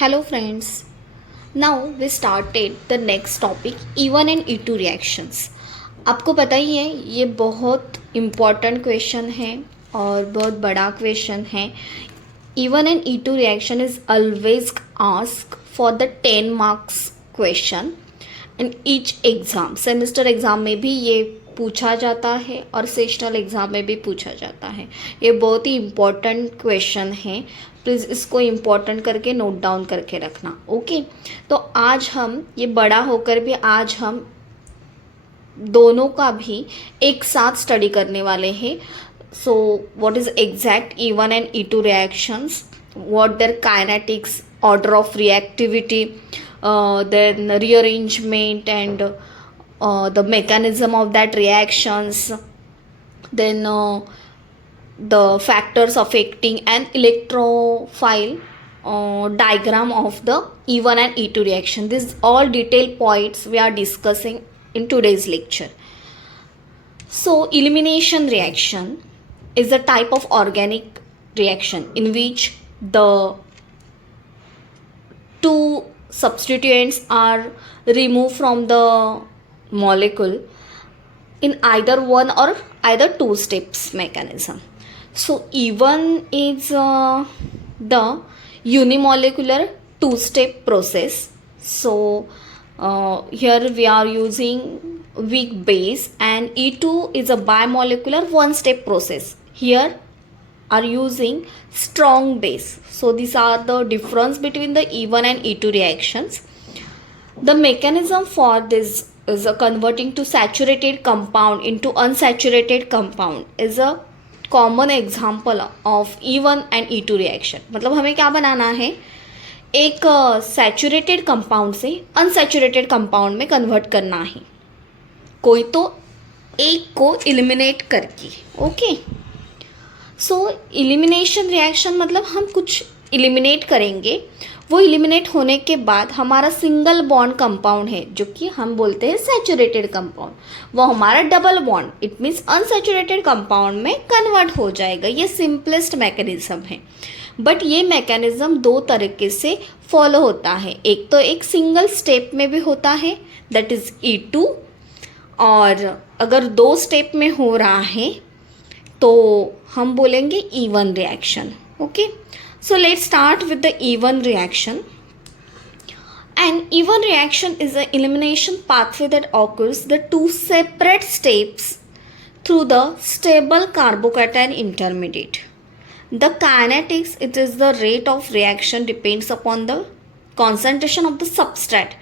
Hello friends. Now we started the next topic E1 and E2 reactions. आपको पता ही है ये बहुत इम्पॉर्टेंट क्वेश्चन है और बहुत बड़ा क्वेश्चन है. E1 and E2 reaction is always asked for the 10 marks question in each exam. Semester exam में भी ये पूछा जाता है और सेशनल एग्ज़ाम में भी पूछा जाता है. ये बहुत ही इम्पॉर्टेंट क्वेश्चन है. प्लीज़ इसको इम्पॉर्टेंट करके नोट डाउन करके रखना. ओके, तो आज हम ये बड़ा होकर भी आज हम दोनों का भी एक साथ स्टडी करने वाले हैं. So what is exact E1 and E2 reactions, what their kinetics, order of reactivity, then rearrangement and the mechanism of that reactions, then the factors affecting an electrophile diagram of the E1 and E2 reaction. These all detailed points we are discussing in today's lecture. So elimination reaction is a type of organic reaction in which the two substituents are removed from the molecule in either one or either two steps mechanism. So E1 is the unimolecular two-step process. So here we are using weak base, and E2 is a bimolecular one-step process. Here are using strong base. So these are the difference between the E1 and E2 reactions. The mechanism for this is a converting to saturated compound into unsaturated compound is a common example of E1 and E2 reaction. मतलब हमें क्या बनाना है, एक saturated compound से unsaturated compound में convert करना है, कोई तो एक को एलिमिनेट करके. ओके, सो एलिमिनेशन रिएक्शन मतलब हम कुछ एलिमिनेट करेंगे, वो एलिमिनेट होने के बाद हमारा सिंगल बॉन्ड कंपाउंड है जो कि हम बोलते हैं सैचुरेटेड कंपाउंड, वो हमारा double bond it means unsaturated compound में कन्वर्ट हो जाएगा. ये सिंपलेस्ट मैकेनिज्म है, बट ये मैकेनिज्म दो तरीके से फॉलो होता है. एक तो एक सिंगल स्टेप में भी होता है दैट इज़ E2, और अगर दो स्टेप में हो रहा है तो हम बोलेंगे E1 reaction. Okay, so let's start with the E1 reaction. An E1 reaction is an elimination pathway that occurs the two separate steps through the stable carbocation intermediate. The kinetics, it is the rate of reaction depends upon the concentration of the substrate.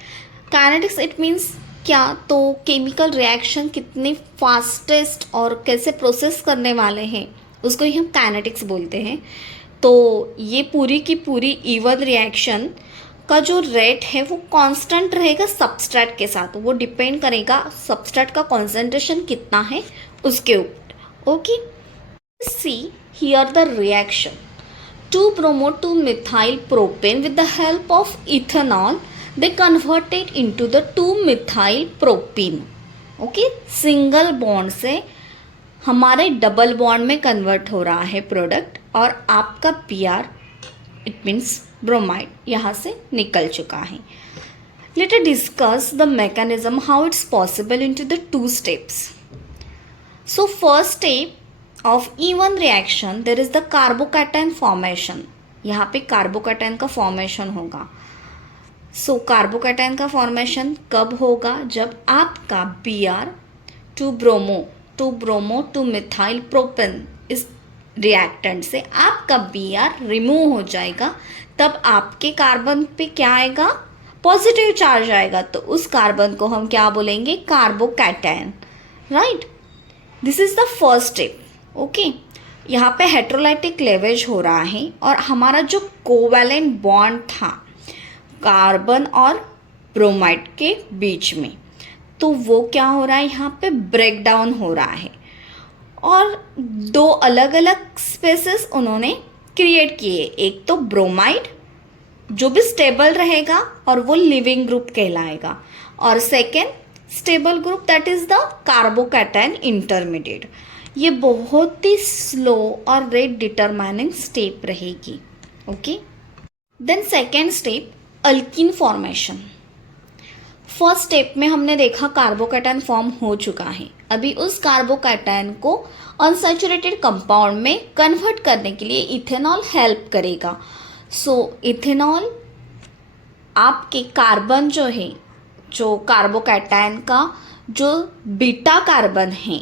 Kinetics it means क्या, तो chemical reaction कितने fastest और कैसे process करने वाले हैं उसको ही हम काइनेटिक्स बोलते हैं. तो ये पूरी की पूरी E1 रिएक्शन का जो रेट है वो कांस्टेंट रहेगा सबस्ट्रेट के साथ. वो डिपेंड करेगा सबस्ट्रेट का कॉन्सेंट्रेशन कितना है उसके ऊपर. Okay, see here the reaction 2-bromo 2-methyl propane with the help of ethanol they converted into the 2-methyl propene. Okay, single bond से हमारे डबल बॉन्ड में कन्वर्ट हो रहा है प्रोडक्ट, और आपका Br इट मीन्स ब्रोमाइड यहाँ से निकल चुका है. Let us discuss the mechanism how it's possible into the two steps. So first step of E1 reaction there is the carbocation formation. यहाँ पे कार्बोकैटायन का फॉर्मेशन होगा. सो कार्बोकैटायन का फॉर्मेशन कब होगा, जब आपका Br 2-bromo 2-methyl propane इस रिएक्टेंट से आपका Br रिमूव हो जाएगा, तब आपके कार्बन पे क्या आएगा, पॉजिटिव चार्ज आएगा. तो उस कार्बन को हम क्या बोलेंगे, carbocation. Right, this is the first step. Okay, यहाँ पे हेट्रोलाइटिक क्लेवेज हो रहा है और हमारा जो कोवैलेंट बॉन्ड था कार्बन और ब्रोमाइड के बीच में, तो वो क्या हो रहा है, यहाँ पे ब्रेक डाउन हो रहा है और दो अलग अलग स्पेसेस उन्होंने क्रिएट किए. एक तो ब्रोमाइड जो भी स्टेबल रहेगा और वो लिविंग ग्रुप कहलाएगा, और second stable group that is the carbocation intermediate. ये बहुत ही स्लो और रेट डिटरमाइनिंग स्टेप रहेगी. Okay, then second step, alkene formation. First step में हमने देखा कार्बोकैटायन फॉर्म हो चुका है, अभी उस कार्बोकैटायन को अनसैचुरेटेड कंपाउंड में कन्वर्ट करने के लिए इथेनॉल हेल्प करेगा। सो इथेनॉल आपके कार्बन जो है, जो कार्बोकैटायन का जो बीटा कार्बन है,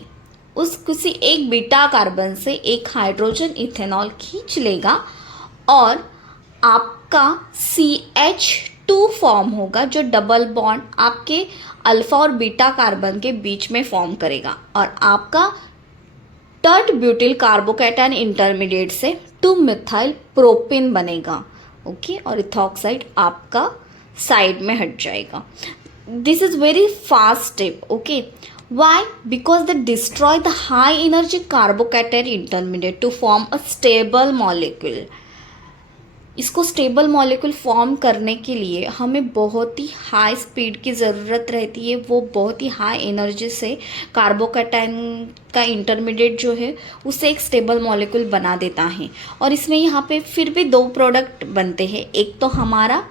उस किसी एक बीटा कार्बन से एक हाइड्रोजन इथेनॉल खींच लेगा और आपका CH2 फॉर्म होगा, जो डबल बॉन्ड आपके अल्फा और बीटा कार्बन के बीच में फॉर्म करेगा और आपका टर्ट ब्यूटिल कार्बोकैटायन इंटरमीडिएट से 2 मिथाइल प्रोपिन बनेगा। ओके, और इथॉक्साइड आपका साइड में हट जाएगा। This is very fast step. Okay, why? Because they destroy the high energy carbocation intermediate to form a stable molecule. इसको स्टेबल मॉलिक्यूल फॉर्म करने के लिए हमें बहुत ही हाई स्पीड की ज़रूरत रहती है। वो बहुत ही हाई एनर्जी से कार्बोकैटायन का इंटरमीडिएट जो है उसे एक स्टेबल मॉलिक्यूल बना देता है। और इसमें यहाँ पे फिर भी 2 प्रोडक्ट बनते हैं। एक तो हमारा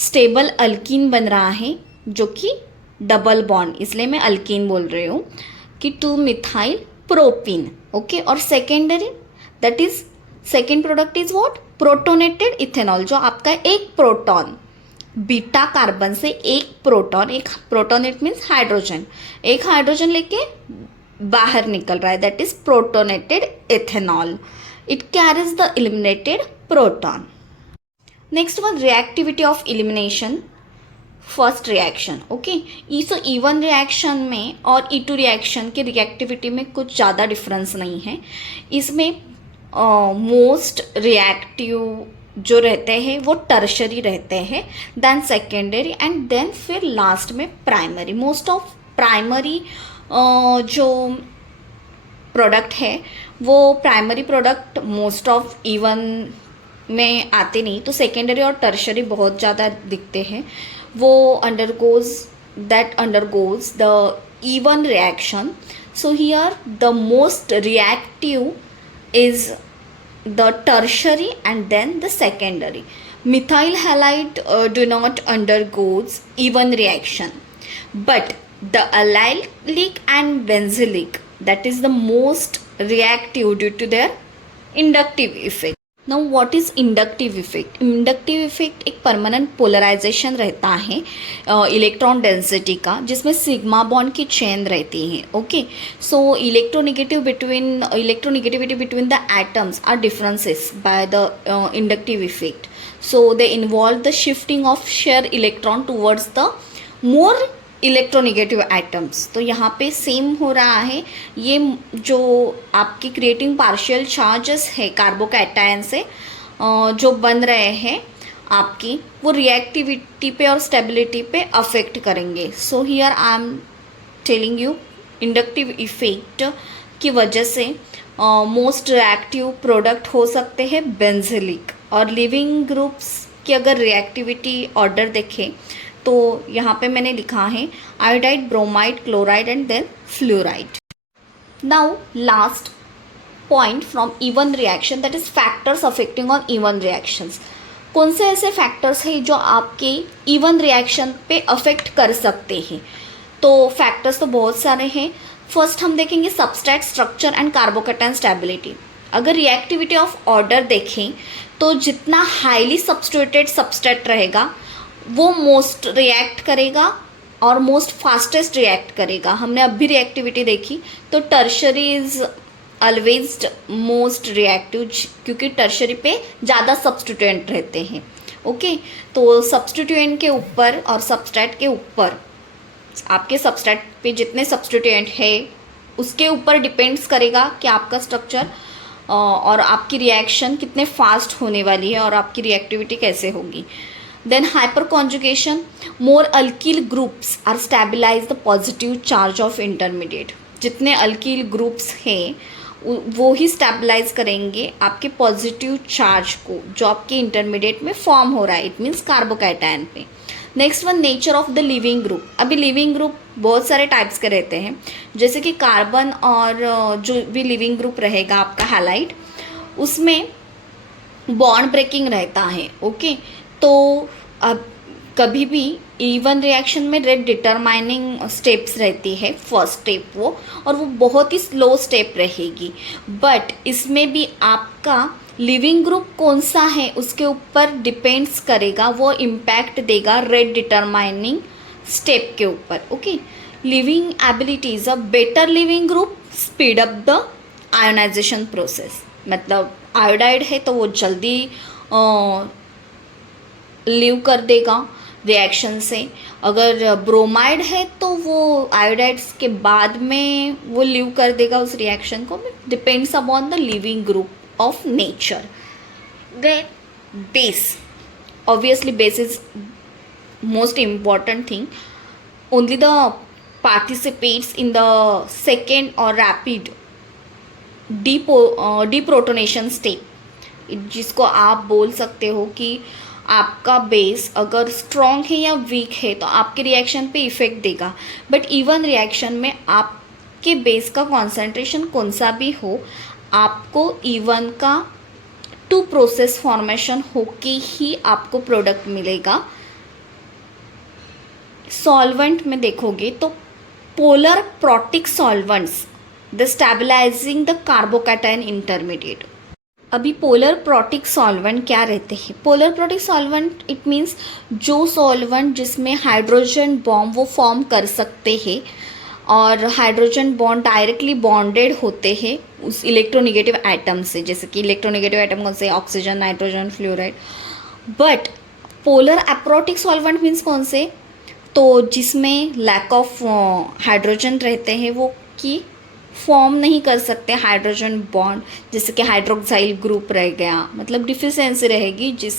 स्टेबल अल्कीन बन रहा है जो कि डबल बॉन्ड, इसलिए मैं अल्कीन बोल रही हूँ कि 2 मिथाइल प्रोपिन। ओके, और secondary that is second product is what? Protonated ethanol, जो आपका एक प्रोटॉन बीटा कार्बन से एक प्रोटॉन इट मीन्स हाइड्रोजन, एक हाइड्रोजन लेके बाहर निकल रहा है, that is protonated ethanol. It carries the eliminated proton. Next one, reactivity of elimination first reaction. Okay, so E1 reaction में और E2 रिएक्शन के रिएक्टिविटी में कुछ ज़्यादा डिफरेंस नहीं है। इसमें मोस्ट रिएक्टिव जो रहते हैं वो टर्शरी रहते हैं, देन सेकेंडरी एंड देन फिर लास्ट में प्राइमरी। मोस्ट ऑफ प्राइमरी जो प्रोडक्ट है वो primary product most of E1 में आते नहीं, तो सेकेंडरी और टर्शरी बहुत ज़्यादा दिखते हैं। वो undergoes the E1 reaction. So here the most reactive is the tertiary and then the secondary. Methyl halide do not undergoes E1 reaction, but the allylic and benzylic, that is the most reactive due to their inductive effect. Now what is inductive effect? Inductive effect एक permanent polarisation रहता है electron density का, जिसमें sigma bond की chain रहती है। Okay, so electronegativity between the atoms are differences by the inductive effect. So they involve the shifting of share electron towards the more electronegative atoms. तो यहाँ पे सेम हो रहा है, ये जो आपकी क्रिएटिंग पार्शियल चार्जेस है कार्बोकैटायन से जो बन रहे हैं आपकी, वो रिएक्टिविटी पे और स्टेबिलिटी पे अफेक्ट करेंगे। So here I am telling you inductive effect की वजह से मोस्ट रिएक्टिव प्रोडक्ट हो सकते हैं बेंजिलिक। और लिविंग ग्रुप्स की अगर रिएक्टिविटी ऑर्डर देखें तो यहाँ पे मैंने लिखा है iodide, bromide, chloride and then fluoride. Now last point from E1 reaction, that is factors affecting on E1 reactions. कौन से ऐसे फैक्टर्स हैं जो आपके E1 रिएक्शन पे अफेक्ट कर सकते हैं? तो फैक्टर्स तो बहुत सारे हैं। फर्स्ट हम देखेंगे substrate structure and carbocation stability. अगर रिएक्टिविटी ऑफ ऑर्डर देखें तो जितना हाईली सब्स्टिट्यूटेड सबस्ट्रेट रहेगा वो मोस्ट रिएक्ट करेगा और मोस्ट फास्टेस्ट रिएक्ट करेगा। हमने अभी रिएक्टिविटी देखी तो tertiary is always most reactive, क्योंकि टर्शरी पे ज़्यादा सब्स्टिट्यूएंट रहते हैं। ओके, तो सब्स्टिट्यूएंट के ऊपर और सबस्ट्रेट के ऊपर, आपके सबस्ट्रेट पे जितने सब्स्टिट्यूएंट है उसके ऊपर डिपेंड्स करेगा कि आपका स्ट्रक्चर और आपकी रिएक्शन कितने फास्ट होने वाली है और आपकी रिएक्टिविटी कैसे होगी। Then hyperconjugation, more alkyl groups are stabilize the positive charge of intermediate. जितने alkyl groups हैं वो ही स्टेबलाइज करेंगे आपके पॉजिटिव चार्ज को जो आपके इंटरमीडिएट में फॉर्म हो रहा है, इट मीन्स कार्बोकैटायन पे। Next one, nature of the leaving group. अभी लिविंग ग्रुप बहुत सारे टाइप्स के रहते हैं, जैसे कि कार्बन और जो भी लिविंग ग्रुप रहेगा आपका हैलाइड, उसमें बॉन्ड ब्रेकिंग रहता है। ओके, तो अब कभी भी इवन रिएक्शन में रेट डिटरमाइनिंग स्टेप्स रहती है, फर्स्ट स्टेप वो, और वो बहुत ही स्लो स्टेप रहेगी। बट इसमें भी आपका लिविंग ग्रुप कौन सा है उसके ऊपर डिपेंड्स करेगा, वो इम्पैक्ट देगा रेट डिटरमाइनिंग स्टेप के ऊपर। Okay, leaving abilities, a better leaving group speed up the ionisation process. मतलब आयोडाइड है तो वो जल्दी लीव कर देगा रिएक्शन से, अगर ब्रोमाइड है तो वो आयोडाइड्स के बाद में वो लीव कर देगा उस रिएक्शन को। Depends upon the leaving group of nature. Then base, obviously base is most important thing. Only the participates in the second or rapid deprotonation state, जिसको आप बोल सकते हो कि आपका बेस अगर स्ट्रॉन्ग है या वीक है तो आपके रिएक्शन पे इफ़ेक्ट देगा। बट इवन रिएक्शन में आपके बेस का कॉन्सेंट्रेशन कौन सा भी हो, आपको इवन का टू प्रोसेस फॉर्मेशन होके ही आपको प्रोडक्ट मिलेगा। सॉल्वेंट में देखोगे तो polar protic solvents the stabilising the carbocation intermediate. अभी पोलर प्रोटिक सॉल्वेंट क्या रहते हैं? Polar protic solvent it means जो सॉल्वेंट जिसमें हाइड्रोजन बॉन्ड वो फॉर्म कर सकते हैं और हाइड्रोजन बॉन्ड डायरेक्टली बॉन्डेड होते हैं उस इलेक्ट्रोनेगेटिव एटम से। जैसे कि इलेक्ट्रोनेगेटिव एटम कौन से? Oxygen, nitrogen, fluoride. But polar aprotic solvent means कौन से? तो जिसमें लैक ऑफ हाइड्रोजन रहते हैं, वो की फॉर्म नहीं कर सकते हाइड्रोजन बॉन्ड, जैसे कि हाइड्रोक्साइल ग्रुप रह गया। मतलब डिफिशियंसी रहेगी जिस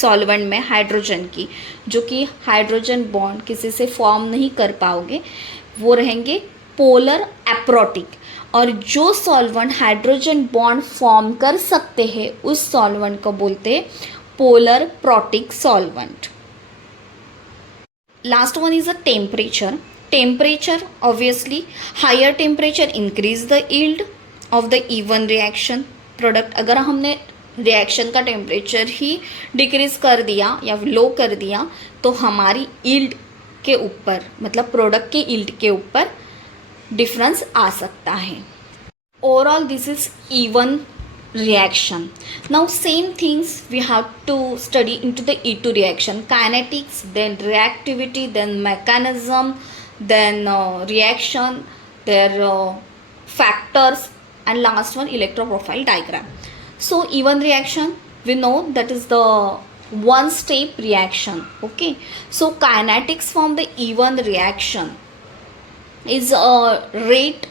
सॉल्वेंट में हाइड्रोजन की, जो कि हाइड्रोजन बॉन्ड किसी से फॉर्म नहीं कर पाओगे, वो रहेंगे पोलर एप्रोटिक। और जो सॉल्वेंट हाइड्रोजन बॉन्ड फॉर्म कर सकते हैं उस सॉल्वेंट को बोलते हैं polar protic solvent. Last one is a temperature. Temperature, obviously higher temperature increase the yield of the even reaction product. अगर हमने रिएक्शन का टेम्परेचर ही डिक्रीज कर दिया या लो कर दिया तो हमारी यील्ड के ऊपर, मतलब प्रोडक्ट के यील्ड के ऊपर डिफरेंस आ सकता है। Overall this is even reaction. Now same things we have to study into the E2 reaction: kinetics, then reactivity, then mechanism, then reaction, their factors, and last one electroprofile diagram. So even reaction we know that is the one step reaction. Okay, so kinetics from the even reaction is rate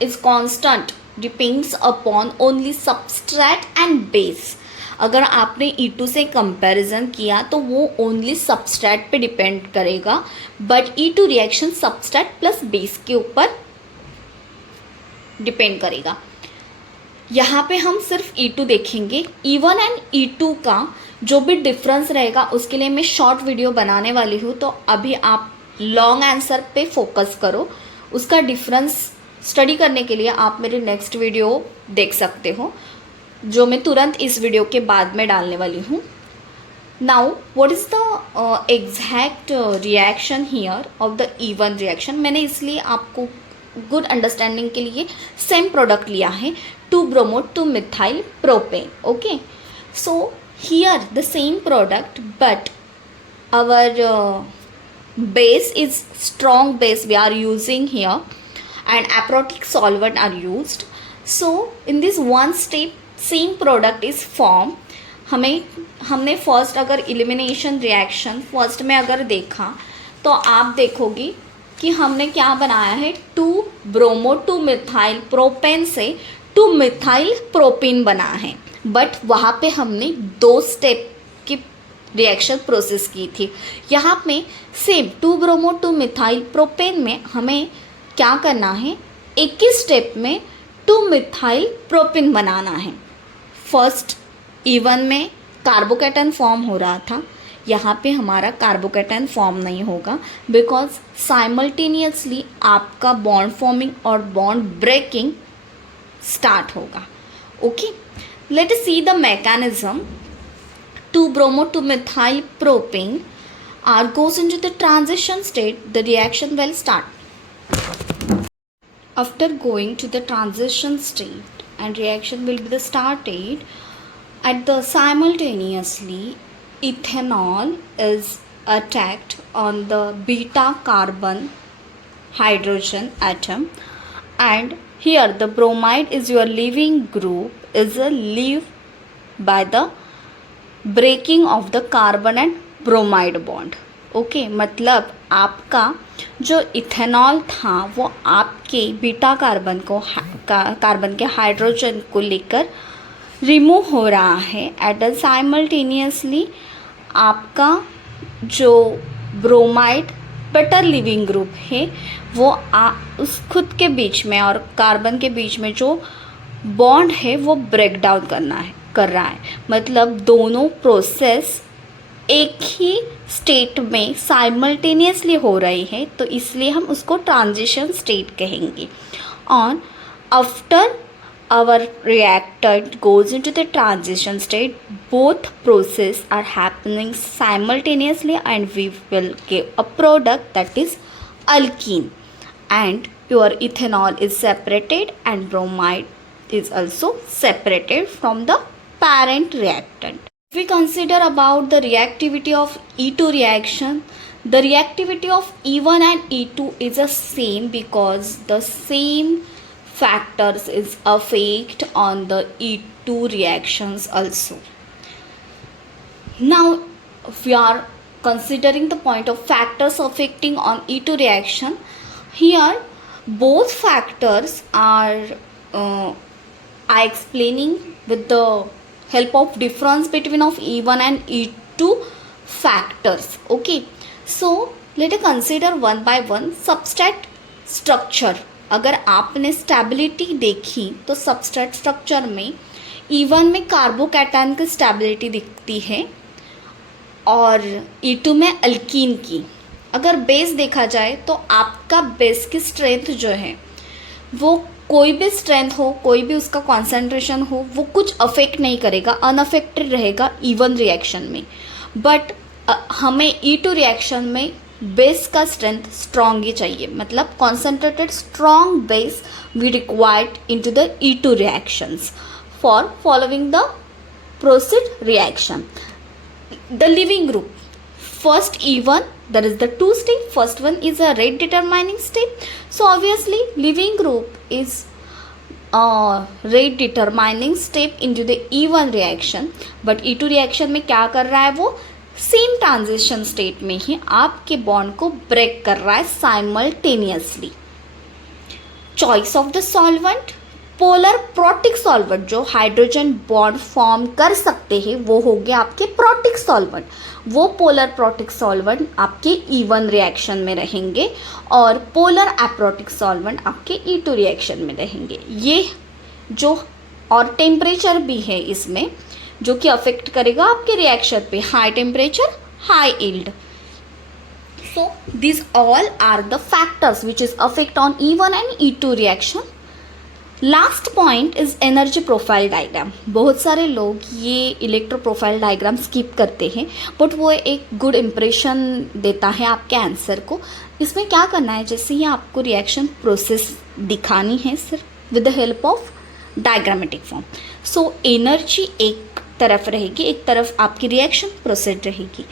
is constant, depends upon only substrate and base. अगर आपने E2 से comparison किया तो वो only substrate पे depend करेगा, but E2 reaction substrate plus base के ऊपर डिपेंड करेगा। यहाँ पे हम सिर्फ E2 देखेंगे। E1 एंड E2 का जो भी डिफरेंस रहेगा उसके लिए मैं शॉर्ट वीडियो बनाने वाली हूँ, तो अभी आप लॉन्ग आंसर पे फोकस करो। उसका डिफरेंस स्टडी करने के लिए आप मेरे नेक्स्ट वीडियो देख सकते हो, जो मैं तुरंत इस वीडियो के बाद में डालने वाली हूँ। Now what is the exact reaction here of the E one reaction? मैंने इसलिए आपको गुड अंडरस्टैंडिंग के लिए सेम प्रोडक्ट लिया है, 2-bromo 2-methyl propane. Okay, so here the same product but our base is strong base we are using here and aprotic solvent are used. So in this one step same product is formed. हमने first अगर elimination reaction first में अगर देखा तो आप देखोगी कि हमने क्या बनाया है, 2-bromo 2-methyl propane से 2-methyl propene बना है, बट वहाँ पे हमने 2 स्टेप की रिएक्शन प्रोसेस की थी। यहाँ पे सेम 2-bromo 2-methyl propane में हमें क्या करना है, एक ही स्टेप में 2-methyl propene बनाना है। फर्स्ट इवन में कार्बोकैटायन फॉर्म हो रहा था, यहाँ पे हमारा कार्बोकैटायन फॉर्म नहीं होगा बिकॉज साइमल्टेनियसली आपका बॉन्ड फॉर्मिंग और बॉन्ड ब्रेकिंग स्टार्ट होगा। Okay, let us see the mechanism. 2-bromo to methyl propane R goes into the transition state, the reaction will start. After going to the transition state and reaction will be the started, at the simultaneously ethanol is attacked on the beta carbon hydrogen atom, and here the bromide is your leaving group is a leave by the breaking of the carbon and bromide bond. Okay, मतलब आपका जो ethanol था वो आपके beta carbon को carbon के hydrogen को लेकर रिमूव हो रहा है. एट द साइमल्टेनियसली आपका जो ब्रोमाइड बेटर लिविंग ग्रुप है वो उस खुद के बीच में और कार्बन के बीच में जो बॉन्ड है वो ब्रेक डाउन कर रहा है. मतलब दोनों प्रोसेस एक ही स्टेट में साइमल्टेनियसली हो रही है, तो इसलिए हम उसको ट्रांजिशन स्टेट कहेंगे. On after our reactant goes into the transition state, both processes are happening simultaneously and we will give a product that is alkene, and your ethanol is separated and bromide is also separated from the parent reactant. If we consider about the reactivity of E2 reaction, the reactivity of E1 and E2 is the same because the same factors is affect on the E2 reactions also. Now we are considering the point of factors affecting on E2 reaction. Here both factors are explaining with the help of difference between of E1 and E2 factors. Okay, so let us consider one by one. Substrate structure, अगर आपने stability देखी तो substrate structure में E1 में carbocation की stability दिखती है और E2 में अल्कीन की. अगर बेस देखा जाए तो आपका बेस की स्ट्रेंथ जो है वो कोई भी स्ट्रेंथ हो, कोई भी उसका कॉन्सेंट्रेशन हो, वो कुछ अफेक्ट नहीं करेगा, अनअफेक्टेड रहेगा E1 रिएक्शन में. बट हमें E2 रिएक्शन में बेस का स्ट्रेंथ स्ट्रॉन्ग ही चाहिए. मतलब concentrated strong base we required into the E2 reactions for following the proceed reaction. The leaving group, first E1, there is the two step. First one is a rate determining step. So obviously living group is rate determining step into the E1 reaction. But E2 reaction में क्या कर रहा है, वो same transition state में ही आपके bond को break कर रहा है simultaneously. Choice of the solvent, polar protic solvent जो हाइड्रोजन बॉन्ड फॉर्म कर सकते हैं वो हो गया आपके प्रोटिक सॉल्वेंट. वो पोलर प्रोटिक सॉल्वेंट आपके E1 रिएक्शन में रहेंगे और पोलर एप्रोटिक सॉल्वेंट आपके E2 रिएक्शन में रहेंगे. ये जो और टेम्परेचर भी है इसमें जो कि अफेक्ट करेगा आपके रिएक्शन पे, high temperature high yield. So this all are the factors which is affect on E1 and E2 reaction. Last point is energy profile diagram. बहुत सारे लोग ये इलेक्ट्रो प्रोफाइल डायग्राम स्किप करते हैं बट वो एक गुड इम्प्रेशन देता है आपके आंसर को. इसमें क्या करना है, जैसे ही आपको रिएक्शन प्रोसेस दिखानी है सिर्फ with the help of diagrammatic form. So energy एक तरफ रहेगी, एक तरफ आपकी रिएक्शन प्रोसेस रहेगी.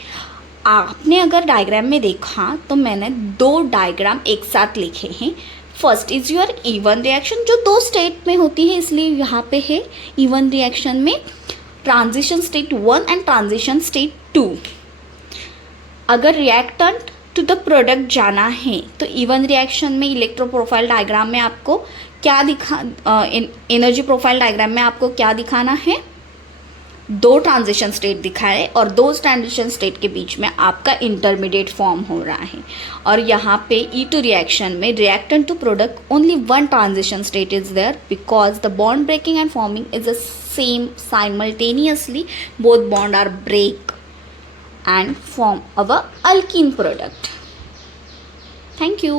आपने अगर डायग्राम में देखा तो मैंने दो डायग्राम एक साथ लिखे हैं. First is your E1 reaction जो दो स्टेट में होती है, इसलिए यहाँ पे है E1 रिएक्शन में transition state 1 and transition state 2. अगर रिएक्टेंट टू द प्रोडक्ट जाना है तो E1 रिएक्शन में इलेक्ट्रो प्रोफाइल डायग्राम में आपको क्या एनर्जी प्रोफाइल डायग्राम में आपको क्या दिखाना है, दो ट्रांजिशन स्टेट दिखाए और दो ट्रांजिशन स्टेट के बीच में आपका इंटरमीडिएट फॉर्म हो रहा है. और यहाँ पे E2 रिएक्शन में reactant to product only one transition state is there because the bond breaking and forming is the same simultaneously. Both bond are break and form our alkene product. Thank you.